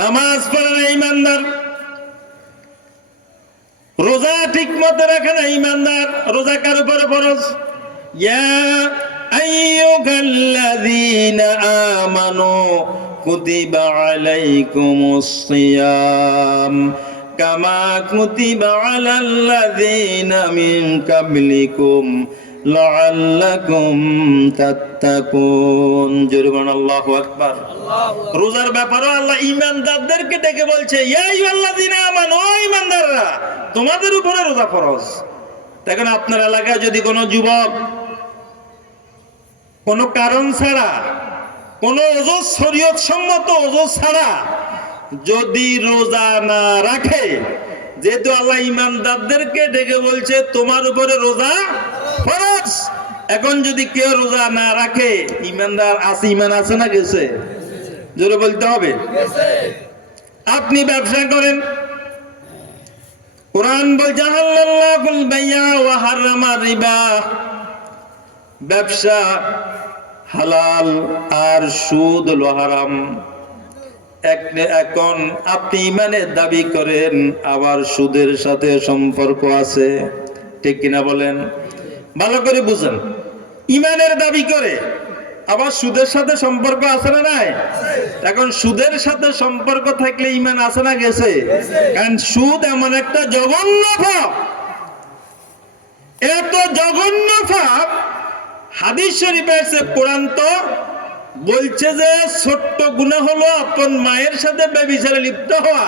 নামাজ পড়ে না ইমানদার, রোজা ঠিক মতো রাখে না ইমানদার। রোজা কার উপরে ফরজ? ইয়া আইয়ুহাল্লাযীনা আমানু কুতিবা আলাইকুমুস সিয়াম কামা কুতিবা আলাল্লাযীনা মিন কাবলিকুম লাআল্লাকুম তাত্তাকুন। জোরে আল্লাহু আকবার। রোজার ব্যাপারে আল্লাহ ঈমানদারদেরকে ডেকে বলছে, ইয়া আইয়ুহাল্লাযীনা আমানু, ও ঈমানদাররা, তোমাদের উপরে রোজা ফরজ। দেখেন, আপনার এলাকায় যদি কোনো যুবক কোনো কারণ ছাড়া, কোনো ওযর, শরীয়ত সম্মত ওযর ছাড়া যদি রোজা না রাখে, যেহেতু আল্লাহ ঈমানদারদেরকে ডেকে বলছে তোমার উপরে রোজা ফরজ, এখন যদি কেউ রোজা না রাখে, ঈমানদার আছে, ঈমান আছে না গেছে? জোরে বলতে হবে। আপনি ব্যবসা করেন, কোরআন বলছে আল্লাহুল বাইয়া ওয়া হারামা রিবা, ব্যবসা হালাল আর সুদ হলো হারাম। এখন আপনি ঈমানের দাবি করেন, আবার সুদের সাথে সম্পর্ক আছে, ঠিক কিনা বলেন? ভালো করে বুঝেন। ঈমানের দাবি করে আবার সুদের সাথে সম্পর্ক আছে না নাই? এখন সুদের সাথে সম্পর্ক থাকলে ঈমান আছে না গেছে? কারণ সুদ এমন একটা জঘন্য পাপ, এত জঘন্য পাপ, হাদিস শরীফে আছে, কোরআন তো বলছে যে ছোট্ট গুনাহ হলো আপন মায়ের সাথে ব্যভিচারে লিপ্ত হওয়া,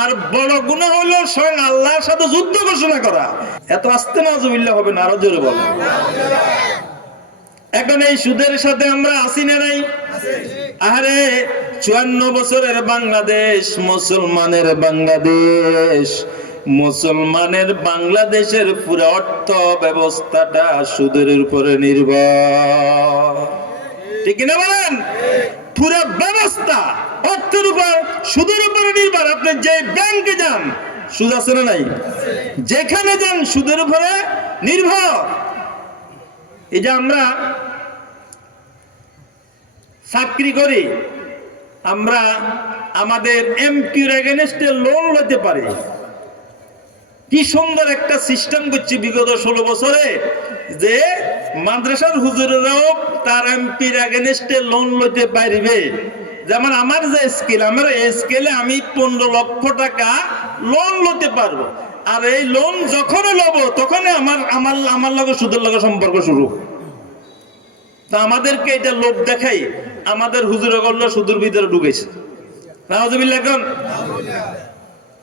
আর বড় গুনাহ হলো স্বয়ং আল্লাহর সাথে যুদ্ধ ঘোষণা করা। এত আস্তে নাউজুবিল্লাহ হবে না, আরো জোরে বলেন। এখন এই সুদের সাথে আমরা আসি না নাই? আরে 54 বছরের বাংলাদেশ, মুসলমানের বাংলাদেশ, মুসলমানের বাংলাদেশের পুরো অর্থ ব্যবস্থাটা সুদের উপরে নির্ভর, ঠিক কিনা বলেন? পুরো ব্যবস্থা অর্থের উপর, সুদের উপরে নির্ভর। আপনি যে ব্যাংকে যান, সুদ আছে না নাই? যেখানে যান সুদের উপরে নির্ভর। এই যে আমরা চাকরি করি, আমরা আমাদের এমপির এগেইনস্টে লোন নিতে পারি। কি সুন্দর একটা সিস্টেম করছি বিগত 16 বছরে, যে মাদ্রাসার হুজুরেরাও তার এমপির এগেইনস্টে লোন নিতে পারবে। যেমন আমার যে স্কিল, আমার এই স্কেলে আমি 15 লক্ষ টাকা লোন নিতে পারবো। আর এই লোন যখন লব তখন আমার লগে সুদের লগে সম্পর্ক শুরু। তা আমাদেরকে এটা লোভ দেখাই আমাদের হুজুরে করলো সুদের ভিতরে ঢুকেছে। নাউজুবিল্লাহ। এখন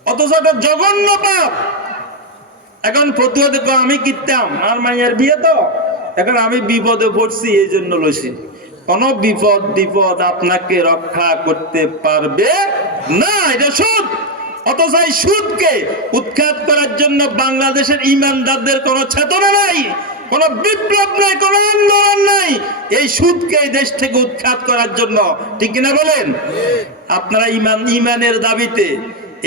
অথচ এটা জঘন্য পাপ। এখন ফতুয়া দেখো, আমি কিনতাম আর মাইয়ার বিয়ে, তো এখন আমি বিপদে পড়ছি, এই জন্য লইছি। কোন বিপদ আপনাকে রক্ষা করতে পারবে না, এটা সুদ। অথচ এই সুদকে উৎখাত করার জন্য বাংলাদেশের ঈমানদারদের কোনো চেতনা নাই, কোন বিপ্লব নাই, কোন আন্দোলন নাই এই সুদকে এই দেশ থেকে উৎখাত করার জন্য, ঠিক কিনা বলেন? আপনারা ঈমানের দাবিতে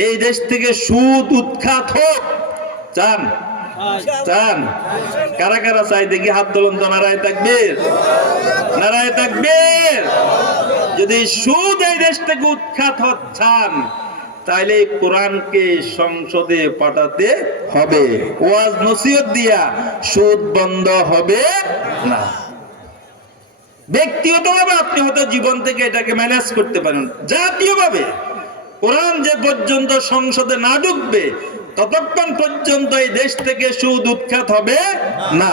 এই দেশ থেকে সুদ উৎখাত হোক চান? চান? কারা কারা চাই দেখি হাত তোলেন তো। নারায়ে তাকবীর, নারায়ে তাকবীর। যদি সুদ এই দেশ থেকে উৎখাত হতে চান, তাইলে কোরআনকে সংসদে পাঠাতে হবে। ওয়াজ নসিহত দিয়া সুদ বন্ধ হবে না। ব্যক্তিগতভাবে আপনি হয়তো জীবন থেকে এটাকে ম্যানেজ করতে পারেন, জাতীয়ভাবে কোরআন যে পর্যন্ত সংসদে না ঢুকবে ততক্ষণ পর্যন্ত এই দেশ থেকে সুদ উৎখাত হবে না।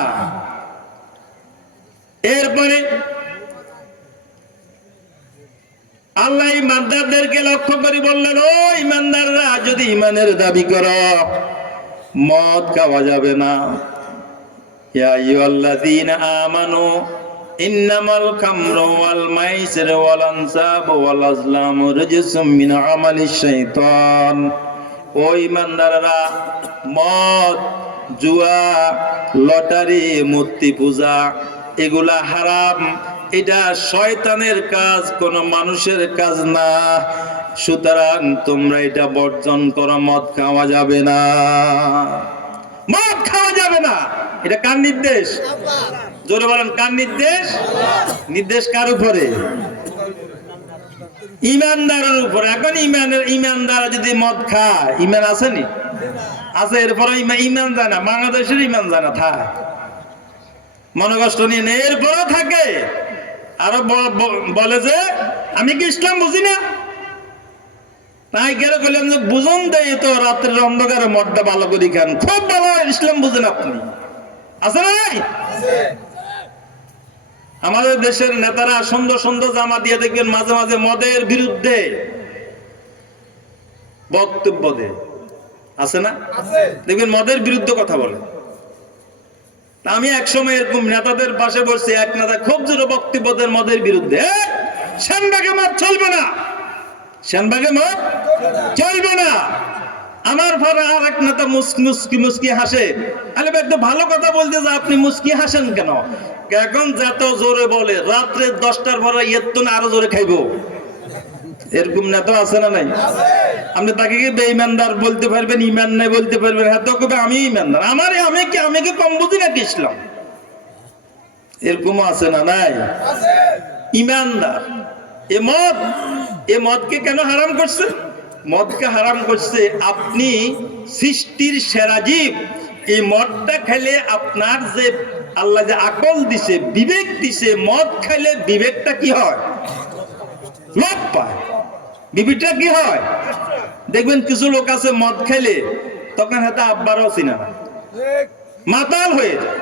এরপরে আল্লাহ ঈমানদারদেরকে লক্ষ্য করে বললেন, ও ঈমানদাররা, যদি ঈমানের দাবি করো, মদ খাওয়া যাবে না। ইয়া আইয়ুহাল্লাযীনা আমানু ইন্নামাল খামরু ওয়াল মাইসিরু ওয়াল আনসাবু ওয়াল আজলামু রিজসুম মিন আমালিশ শাইতান। ও ঈমানদাররা, মদ, জুয়া, লটারি, মূর্তি পূজা এগুলা হারাম। এটা শয়তানের কাজ, কোন মানুষের কাজ না। সুতরাং তোমরা এটা বর্জন করো, মদ খাওয়া যাবে না, মদ খাওয়া যাবে না। এটা কার নির্দেশ? জোরে বলেন, কার নির্দেশ? নির্দেশ কার উপরে? ইমানদারের উপর। এখন ইমানদার যদি মদ খায়, ইমান আসেনি? আছে। এরপরে ইমান যায় না, বাংলাদেশের ইমান যায় না, থাক মনে কষ্ট নিয়ে নেই, এরপরও থাকে। আরো বলে যে আমি কি ইসলাম বুঝি না। তাই কেন বললাম যে বুঝুন দেয় তো রাত্রের অন্ধকারে মদটা ভালো করি খান, খুব ভালো ইসলাম বুঝেন আপনি। আছে না নাই? আমাদের দেশের নেতারা সুন্দর সুন্দর জামা দিয়ে দেখবেন মাঝে মাঝে মদের বিরুদ্ধে বক্তব্য দেয়, আছে না? দেখবেন মদের বিরুদ্ধে কথা বলে। আমি একসময় এরকম নেতাদের পাশে বসছি, এক নেতা খুব জোরে বক্তব্য দেন মদের বিরুদ্ধে। সেনবাগে মদ চলবে না, সেনবাগে মদ চলবে না। আমার পরে আর এক নেতা মুস্কি হাসে। আরে ভাই, একটু ভালো কথা বলতে যা, আপনি মুস্কি হাসেন কেন? এখন যত জোরে বলে রাত্রে 10টার পরে এত আরো জোরে খাইবো, এরকম নেতা আছে না নাই? আপনি তাকে কি বেঈমানদার বলতে পারবেন, ইমান নাই বলতে পারবেন? হ্যাঁ, তো কবে আমি ইমানদার, আমি কি কম বুঝি নাকি ইসলাম? এরকমও আছে না নাই? ইমানদার। এ মদকে কেন হারাম করছে? মদকে হারাম করছে আপনি সৃষ্টির সেরা জীব, এই মদটা খেলে আপনার যে আল্লাহ যে আকল দিছে, বিবেক দিছে, মদ খাইলে বিবেকটা কি হয়? লোপ পায়। বিবেকটা কি হয়? দেখবেন কিছু লোক আছে মদ খাইলে তখন হাতে আব্বারও চিনা না, মাতাল হয়ে যায়,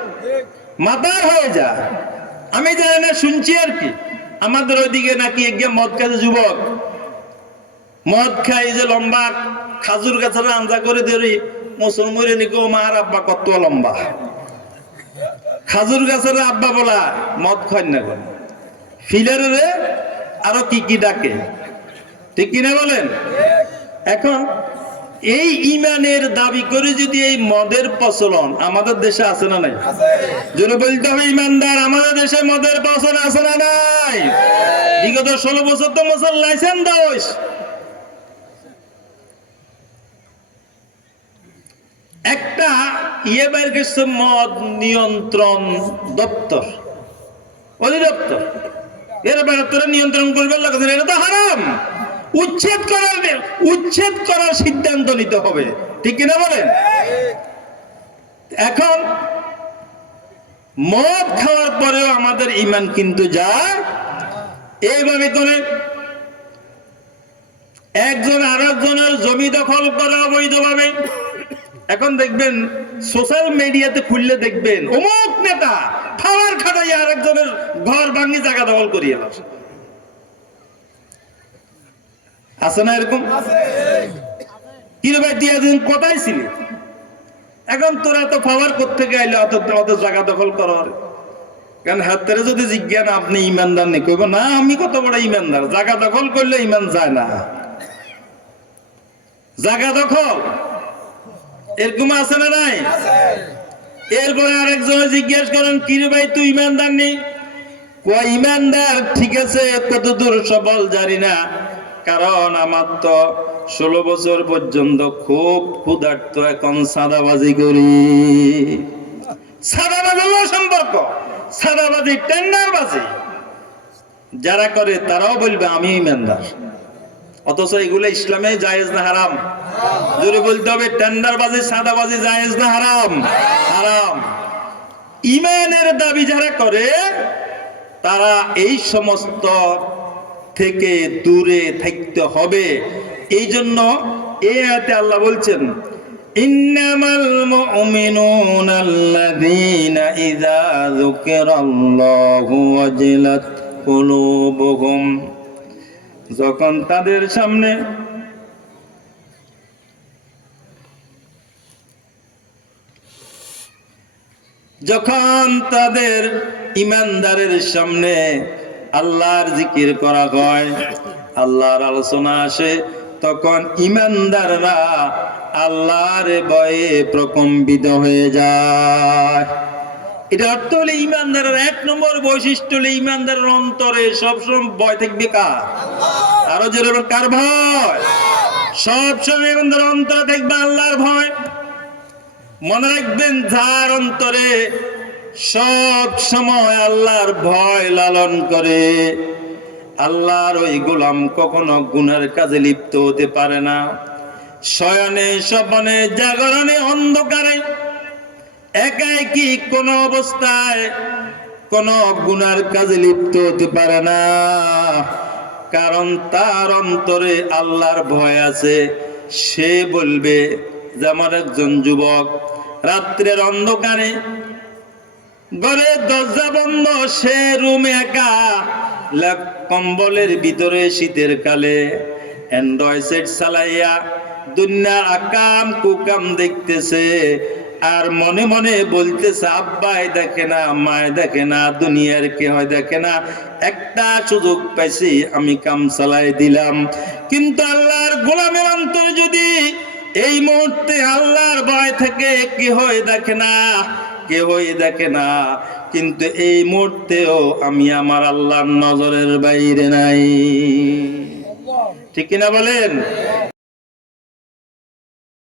মাতাল হয়ে যায়। আমি জানি না, শুনছি আর কি, আমাদের ওইদিকে নাকি একজন মদ খাইছে যুবক, মদ খাই যে লম্বা খাজুর গাছের আঞ্জা করে ধরি মুসলমানে নিকো মার আব্বা কত লম্বা, খাজুর গাছের আব্বা বলা, মদ খাই না কোন ফিলারে আরো কি কি ডাকে, ঠিক কিনা বলেন? এখন এই ইমানের দাবি করে যদি এই মদের প্রচলন আমাদের দেশে আছে না নাই? যদি বলতে হবে ইমানদার, আমাদের দেশে মদের প্রচলন আছে না নাই? বিগত 16 বছর তো মুসল লাইসেন্স দাও। একটা বাইর করছে মদ নিয়ন্ত্রণ দপ্তর, অধিদপ্তর, এর ব্যাপারে নিয়ন্ত্রণ করবে, এটা তো হারাম, উচ্ছেদ করার সিদ্ধান্ত নিতে হবে, ঠিক কিনা বলেন? এখন মদ খাওয়ার পরেও আমাদের ইমান কিন্তু যায় এইভাবে করে একজন আরেকজনের জমি দখল করা অবৈধভাবে। এখন দেখবেন সোশ্যাল মিডিয়াতে খুললে দেখবেন অমুক নেতা খাওয়ার খাটাই আরেকজনের ঘর ভাঙি জায়গা দখল করিয়ে বসে, আছে না এরকম? কিরে ভাই, তুই এতদিন কোথায় ছিলি? এখন তোরা তো পাওয়ার করতে গেলে অত জায়গা দখল করার, কারণ হাতের যদি জিজ্ঞান আপনি ইমানদার নেই, কইব না আমি কত বড় ইমানদার, জায়গা দখল করলে ইমান যায় না। জায়গা দখল এরকম আছে না নাই? এরপরে আরেকজন জিজ্ঞেস করেন, কিরে ভাই তুই ইমানদার নেই? কয় ইমানদার ঠিক আছে, কত দূর সবল জানি না, কারণ আমার তো 16 বছর পর্যন্ত খুব ক্ষুধার্ত, এখন সাদাবাজি করি। সাদাবাজির সম্পর্ক, সাদাবাজি টেন্ডারবাজি যারা করে তারাও বলবে আমি ইমানদার, অথচ এগুলো ইসলামে জায়েজ না হারাম? জোরে বলতে হবে, টেন্ডারবাজি সাদাবাজি জায়েজ না হারাম? হারাম। ইমানের দাবি যারা করে তারা এই সমস্ত থেকে দূরে থাকতে হবে। এই জন্য এই আয়াতে আল্লাহ বলছেন, ইন্নামাল মুমিনুনা আল্লাযীনা ইযা যুকিরাল্লাহু ওয়াজিলাত কুলুবুহুম, যখন তাদের সামনে ইমানদারের সামনে আল্লাহর জিকির করা হয়, আল্লাহর আলোচনা আসে, তখন ইমানদাররা আল্লাহর ভয়ে প্রকম্পিত হয়ে যায়। এটা অর্থ হলে ইমানদারের 1 নম্বর বৈশিষ্ট্য হলে ইমানদারের অন্তরে সবসময় ভয় থাকবে কার? আরো জোরে কার ভয়? সবসময় ইমানদারের অন্তরে থাকবে আল্লাহর ভয়। মনে রাখবেন, যার অন্তরে সব সময় আল্লাহর ভয় লালন করে, আল্লাহর ওই গোলাম কখনো গুনার কাজে লিপ্ত হতে পারে না। শয়নে স্বপনে জাগরণে অন্ধকারে একাই কি কোন অবস্থায় কোন গুনার কাজে লিপ্ত হতে পারে না, কারণ তার অন্তরে আল্লাহর ভয় আছে। সে বলবে যে আমার একজন যুবক রাত্রের অন্ধকারে ঘরের দরজা বন্ধ, সে রুমে একা, কম্বলের ভিতরে শীতের কালে অ্যান্ড্রয়েড সেট চালাইয়া দুনিয়ার আকাম কুকাম দেখতেছে, আর মনে মনে বলতেছে আব্বাই দেখে না, মায় দেখে না, দুনিয়ার কেউ দেখে না, একটা সুযোগ পাইছি আমি কাম চালাই দিলাম। কিন্তু আল্লাহর গোলামের অন্তরে যদি এই মুহূর্তে আল্লাহর ভয় থেকে কেহই দেখে না, কেহই দেখে না, কিন্তু এই মুহূর্তেও আমি আমার আল্লাহর নজরের বাইরে নাই। ঠিক কিনা বলেন?